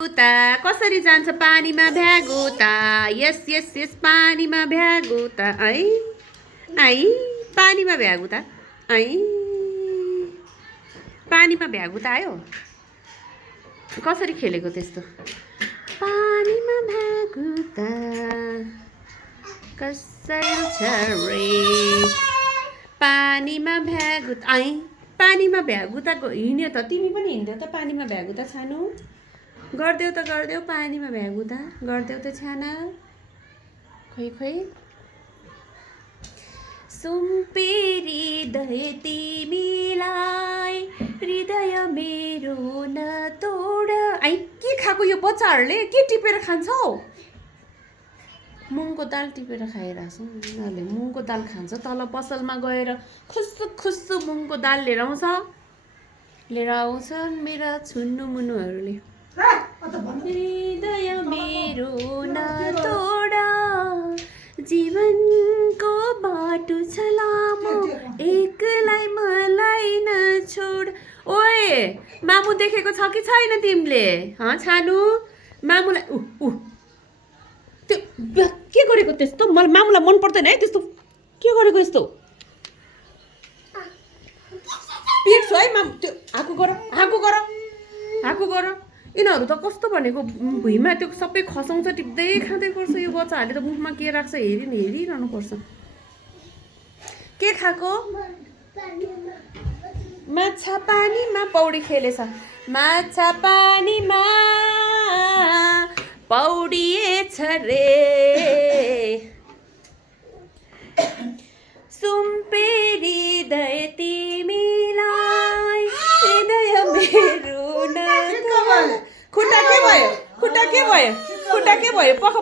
उता कसरी जान्छ पानीमा भ्यागुता यस यस यस पानीमा भ्यागुता है आई पानीमा भ्यागुता है पानीमा भ्यागुता आयो कसरी खेलेको त्यस्तो पानीमा भ्यागुता कसरी छ रे पानीमा भ्यागुता आई पानीमा भ्यागुताको हिँड्यो त तिमी पनि हिँड्यौ त पानीमा भ्यागुता छानु गरिदेऊ पानीमा भ्यागुता गरिदेऊ त छाना खोइ खोइ सुम्पेरी हृदय तिमीलाई हृदय मेरो न तोड आई के खाएको यो बच्चाहरूले के टिपेर खान्छौ मुङको दाल टिपेर खाइरहेछ उनीहरूले मुङको दाल खान्छ तल पसलमा गएर खुस्सु खुस्सु मुङको दाल लिएर आउँछन् मेरा छुन्नु मुनुहरूले हृदय मेरो न तोड जीवनको बाटो छ लामो एक्लै मलाई न छोड ओए मामु देखेको छ कि छैन तिमीले छानु मामुलाई त्यो के गरेको त्यस्तो मलाई मामुलाई मन पर्दैन है त्यस्तो के गरेको यस्तो पिट्छु है मामु त्यो हाकु गर यिनीहरू त कस्तो भनेको भुइँमा त्यो सबै खसाउँछ टिप्दै खाँदै गर्छ यो बच्चाहरूले त मुखमा के राख्छ हेरिरहनु पर्छ के खाएको माछा पानीमा पौडी खेलेछ माछा पानीमा पौडिएछ रे सुम्पेरी हृदय तिमीलाई हृदय मेरो न खुट्टा के भयो पख